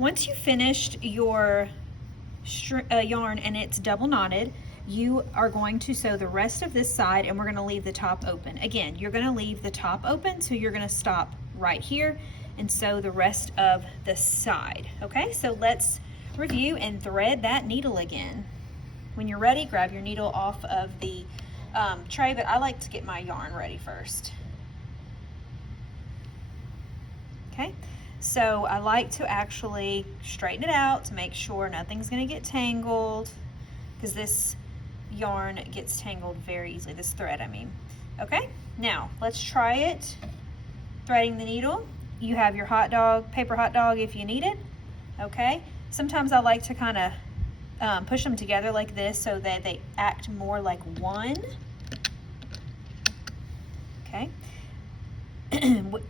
Once you finished your yarn and it's double knotted, you are going to sew the rest of this side, and we're going to leave the top open. Again, you're going to leave the top open, so you're going to stop right here and sew the rest of the side. Okay, so let's review and thread that needle again. When you're ready, grab your needle off of the tray, but I like to get my yarn ready first. Okay, so I like to actually straighten it out to make sure nothing's going to get tangled, because this yarn gets tangled very easily, this thread I mean. Okay, now let's try it threading the needle. You have your paper hot dog if you need it. Okay, sometimes I like to kind of push them together like this so that they act more like one. Okay,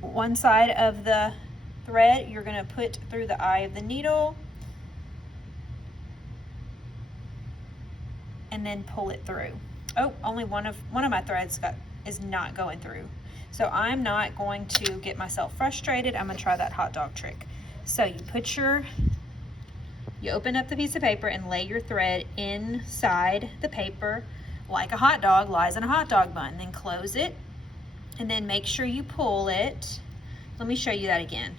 one side of the thread you're going to put through the eye of the needle and then pull it through. Oh, only one of my threads is not going through. So I'm not going to get myself frustrated. I'm going to try that hot dog trick. So you open up the piece of paper and lay your thread inside the paper like a hot dog lies in a hot dog bun. Then close it and then make sure you pull it. Let me show you that again.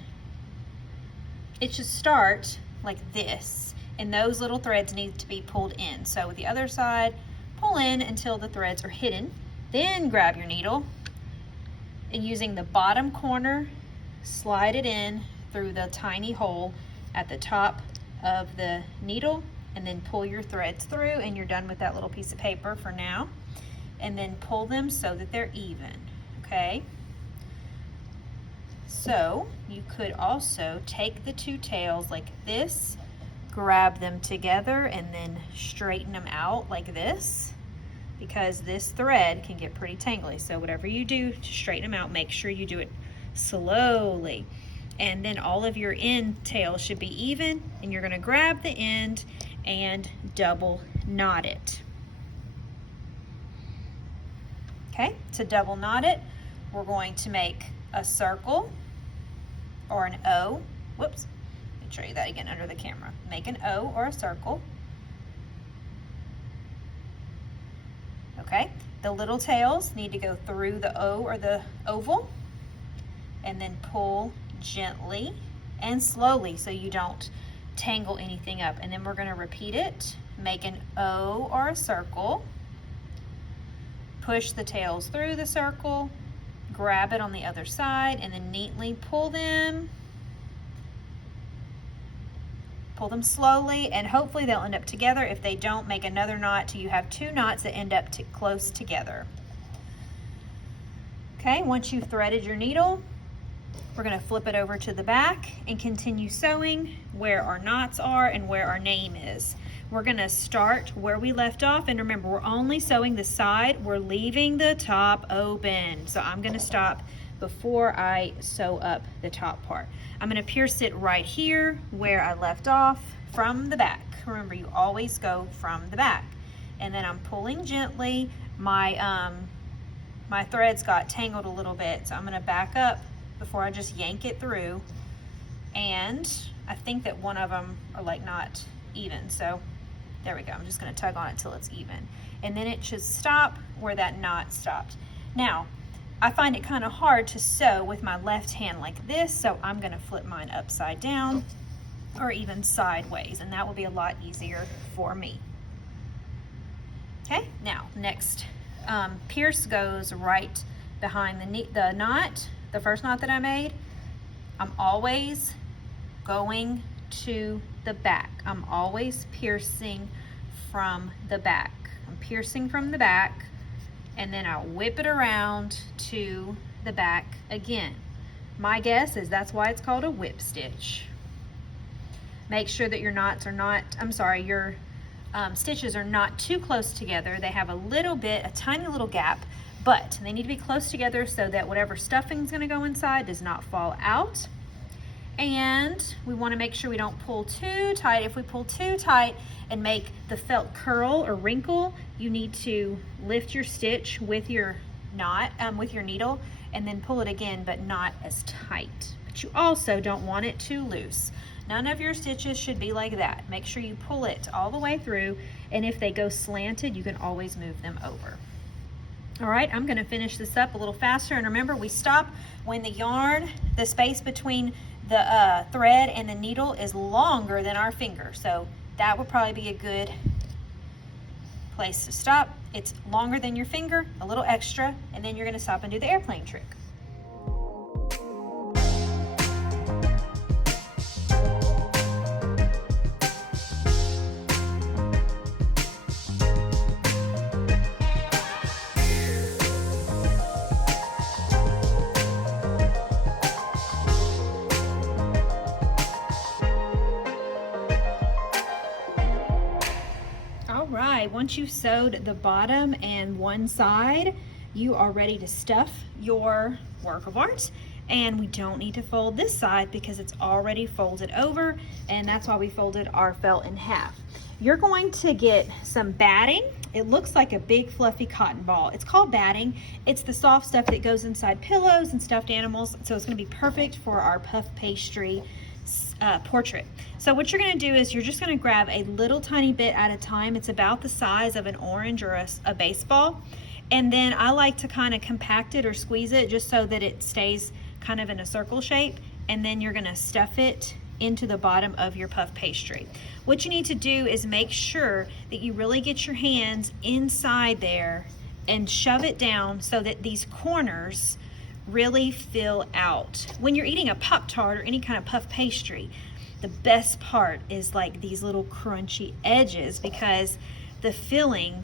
It should start like this, and those little threads need to be pulled in. So with the other side, pull in until the threads are hidden. Then grab your needle and using the bottom corner, slide it in through the tiny hole at the top of the needle, and then pull your threads through, and you're done with that little piece of paper for now. And then pull them so that they're even, okay? So you could also take the two tails like this, grab them together, and then straighten them out like this, because this thread can get pretty tangly. So whatever you do to straighten them out, make sure you do it slowly. And then all of your end tails should be even, and you're going to grab the end and double knot it. Okay, to double knot it, we're going to make a circle or an O. Whoops, let me show you that again under the camera. Make an O or a circle. Okay, the little tails need to go through the O or the oval, and then pull gently and slowly so you don't tangle anything up. And then we're going to repeat it. Make an O or a circle. Push the tails through the circle, grab it on the other side, and then neatly pull them. Pull them slowly, and hopefully they'll end up together. If they don't, make another knot till you have two knots that end up close together. Okay, once you've threaded your needle, we're going to flip it over to the back and continue sewing where our knots are and where our name is. We're going to start where we left off, and remember, we're only sewing the side. We're leaving the top open. So I'm going to stop before I sew up the top part. I'm going to pierce it right here where I left off from the back. Remember, you always go from the back. And then I'm pulling gently. My threads got tangled a little bit, so I'm going to back up before I just yank it through. And I think that one of them are like not even, so there we go. I'm just going to tug on it till it's even, and then it should stop where that knot stopped. Now I find it kind of hard to sew with my left hand like this, so I'm going to flip mine upside down or even sideways, and that will be a lot easier for me. Okay, now next pierce goes right behind the knot, the first knot that I made. I'm always going to the back. I'm always piercing from the back. I'm piercing from the back, and then I'll whip it around to the back again. My guess is that's why it's called a whip stitch. Make sure that your knots are not, your stitches are not too close together. They have a tiny little gap, but they need to be close together so that whatever stuffing is going to go inside does not fall out. And we want to make sure we don't pull too tight. If we pull too tight and make the felt curl or wrinkle, you need to lift your stitch with your knot, with your needle, and then pull it again, but not as tight. but you also don't want it too loose. None of your stitches should be like that. Make sure you pull it all the way through, and if they go slanted, you can always move them over. All right, I'm gonna finish this up a little faster, and remember, we stop when the yarn, the space between the thread and the needle is longer than our finger. So that would probably be a good place to stop. It's longer than your finger, a little extra, and then you're gonna stop and do the airplane trick. Once you've sewed the bottom and one side, you are ready to stuff your work of art. And we don't need to fold this side because it's already folded over, and that's why we folded our felt in half. You're going to get some batting. It looks like a big fluffy cotton ball. It's called batting. It's the soft stuff that goes inside pillows and stuffed animals, so it's going to be perfect for our puff pastry portrait. So what you're going to do is you're just going to grab a little tiny bit at a time. It's about the size of an orange or a baseball, and then I like to kind of compact it or squeeze it just so that it stays kind of in a circle shape, and then you're going to stuff it into the bottom of your puff pastry. What you need to do is make sure that you really get your hands inside there and shove it down so that these corners really fill out. When you're eating a Pop-Tart or any kind of puff pastry, the best part is like these little crunchy edges, because the filling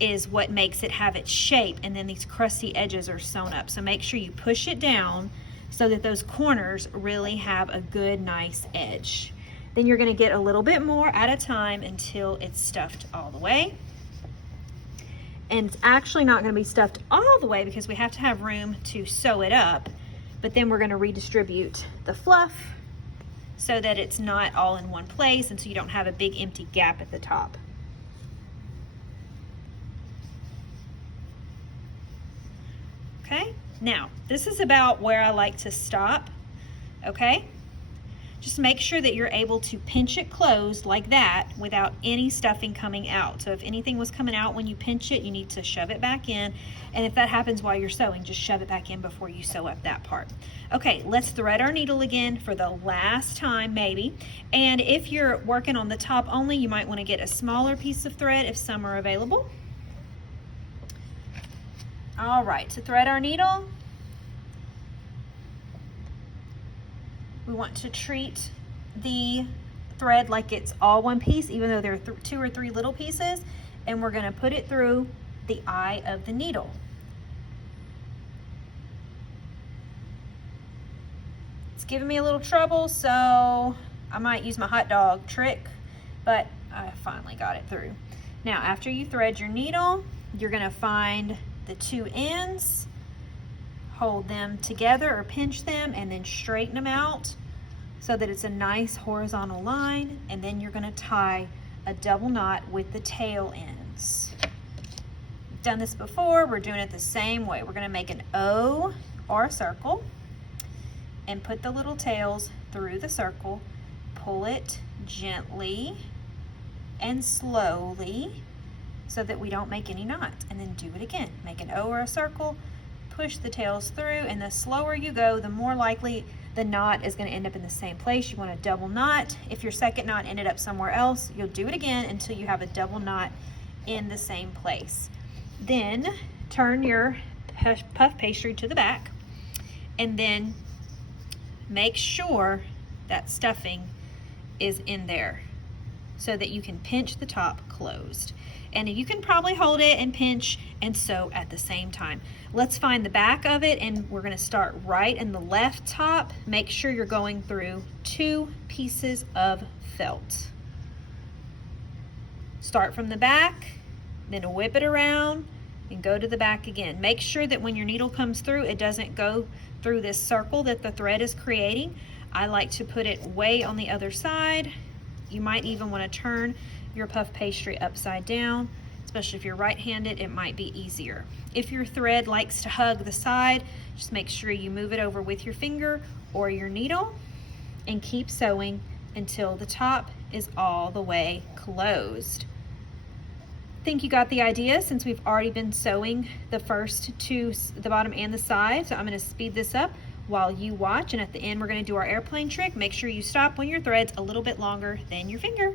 is what makes it have its shape, and then these crusty edges are sewn up. So make sure you push it down so that those corners really have a good, nice edge. Then you're gonna get a little bit more at a time until it's stuffed all the way. And it's actually not gonna be stuffed all the way because we have to have room to sew it up, but then we're gonna redistribute the fluff so that it's not all in one place and so you don't have a big empty gap at the top. Okay, now this is about where I like to stop, okay? Just make sure that you're able to pinch it closed like that without any stuffing coming out. So if anything was coming out when you pinch it, you need to shove it back in. And if that happens while you're sewing, just shove it back in before you sew up that part. Okay, let's thread our needle again for the last time maybe. And if you're working on the top only, you might want to get a smaller piece of thread if some are available. All right, to thread our needle, we want to treat the thread like it's all one piece, even though there are 2 or 3 little pieces, and we're going to put it through the eye of the needle. It's giving me a little trouble, so I might use my hot dog trick, but I finally got it through. Now, after you thread your needle, you're going to find the 2 ends, hold them together or pinch them, and then straighten them out so that it's a nice horizontal line, and then you're going to tie a double knot with the tail ends. We've done this before, we're doing it the same way. We're going to make an O or a circle and put the little tails through the circle, pull it gently and slowly so that we don't make any knots, and then do it again. Make an O or a circle, push the tails through, and the slower you go, the more likely the knot is going to end up in the same place. You want a double knot. If your second knot ended up somewhere else, you'll do it again until you have a double knot in the same place. Then turn your puff pastry to the back, and then make sure that stuffing is in there so that you can pinch the top closed. And you can probably hold it and pinch and sew at the same time. Let's find the back of it, and we're going to start right in the left top. Make sure you're going through 2 pieces of felt. Start from the back, then whip it around and go to the back again. Make sure that when your needle comes through, it doesn't go through this circle that the thread is creating. I like to put it way on the other side. You might even want to turn your puff pastry upside down, especially if you're right-handed, it might be easier. If your thread likes to hug the side, just make sure you move it over with your finger or your needle and keep sewing until the top is all the way closed. Think you got the idea since we've already been sewing the first two, the bottom and the side. So I'm going to speed this up while you watch, and at the end we're going to do our airplane trick. Make sure you stop when your thread's a little bit longer than your finger.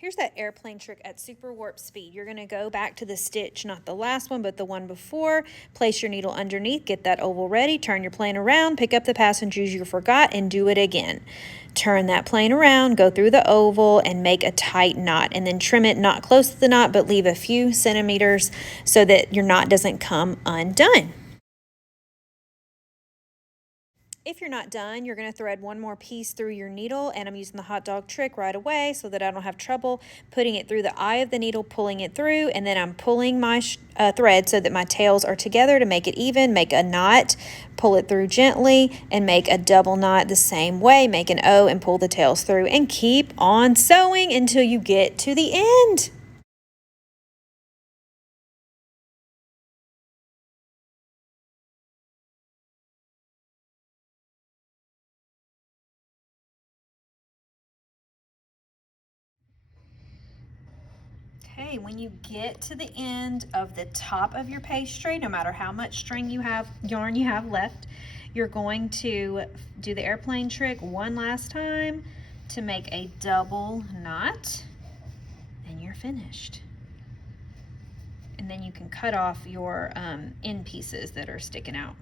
Here's that airplane trick at super warp speed. You're gonna go back to the stitch, not the last one, but the one before. Place your needle underneath, get that oval ready, turn your plane around, pick up the passengers you forgot, and do it again. Turn that plane around, go through the oval, and make a tight knot, and then trim it not close to the knot, but leave a few centimeters so that your knot doesn't come undone. If you're not done, you're going to thread one more piece through your needle, and I'm using the hot dog trick right away so that I don't have trouble putting it through the eye of the needle, pulling it through, and then I'm pulling my thread so that my tails are together to make it even. Make a knot, pull it through gently, and make a double knot the same way. Make an O and pull the tails through, and keep on sewing until you get to the end. Okay, when you get to the end of the top of your pastry, no matter how much string you have, yarn you have left, you're going to do the airplane trick one last time to make a double knot, and you're finished. And then you can cut off your end pieces that are sticking out.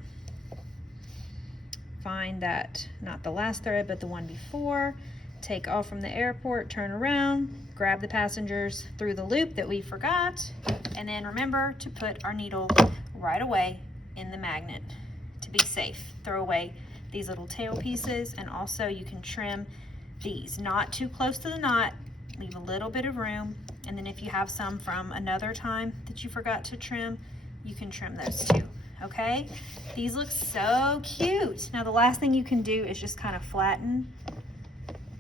Find that, not the last thread, but the one before. Take off from the airport, turn around, grab the passengers through the loop that we forgot, and then remember to put our needle right away in the magnet to be safe. Throw away these little tail pieces, and also you can trim these, not too close to the knot, leave a little bit of room, and then if you have some from another time that you forgot to trim, you can trim those too. Okay, these look so cute. Now the last thing you can do is just kind of flatten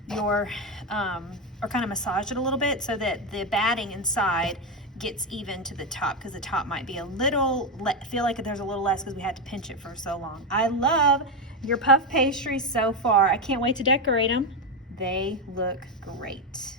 your or kind of massage it a little bit so that the batting inside gets even to the top, because the top might be a little, feel like there's a little less because we had to pinch it for so long. I love your puff pastries so far. I can't wait to decorate them. They look great.